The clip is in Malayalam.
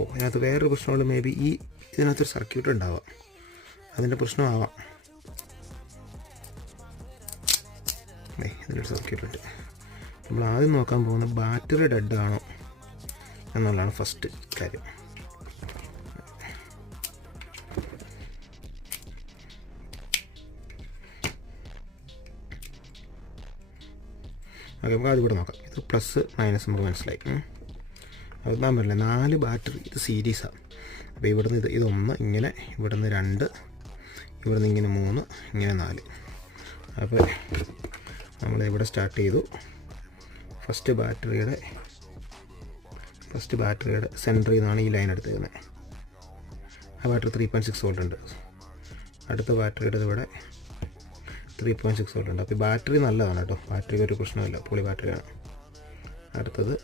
ഇതിനകത്ത് വേറൊരു പ്രശ്നമുണ്ട്. മേ ബി ഇതിനകത്തൊരു സർക്യൂട്ട് ഉണ്ടാവാം, അതിൻ്റെ പ്രശ്നമാവാം. ഇതിലൊരു സർക്യൂട്ടുണ്ട്. നമ്മൾ ആദ്യം നോക്കാൻ പോകുന്ന ബാറ്ററി ഡെഡ് ആണോ എന്നുള്ളതാണ് ഫസ്റ്റ് കാര്യം. ഓക്കെ, നമുക്ക് ആദ്യം ഇവിടെ നോക്കാം. ഇത് പ്ലസ് മൈനസ് നമുക്ക് മനസ്സിലായി. അത് ഞാൻ പറഞ്ഞില്ല 4 ബാറ്ററി, ഇത് സീരീസാണ്. അപ്പോൾ ഇവിടുന്ന് ഇതൊന്ന് ഇങ്ങനെ, ഇവിടുന്ന് 2, ഇവിടുന്ന് ഇങ്ങനെ 3, ഇങ്ങനെ 4. അപ്പോൾ നമ്മളിവിടെ സ്റ്റാർട്ട് ചെയ്തു. ഫസ്റ്റ് ബാറ്ററിയുടെ സെൻറ്ററിൽ നിന്നാണ് ഈ ലൈൻ എടുത്തിരുന്നത്. ആ ബാറ്ററി 3.6 വോൾട്ട് ഉണ്ട്. അടുത്ത ബാറ്ററിയുടെ ഇവിടെ 3.6 വോൾട്ട് ഉണ്ട്. അപ്പോൾ ഈ ബാറ്ററി നല്ലതാണ് കേട്ടോ, ബാറ്ററിക്ക് ഒരു പ്രശ്നമില്ല, പൊളി ബാറ്ററിയാണ്. അടുത്തത്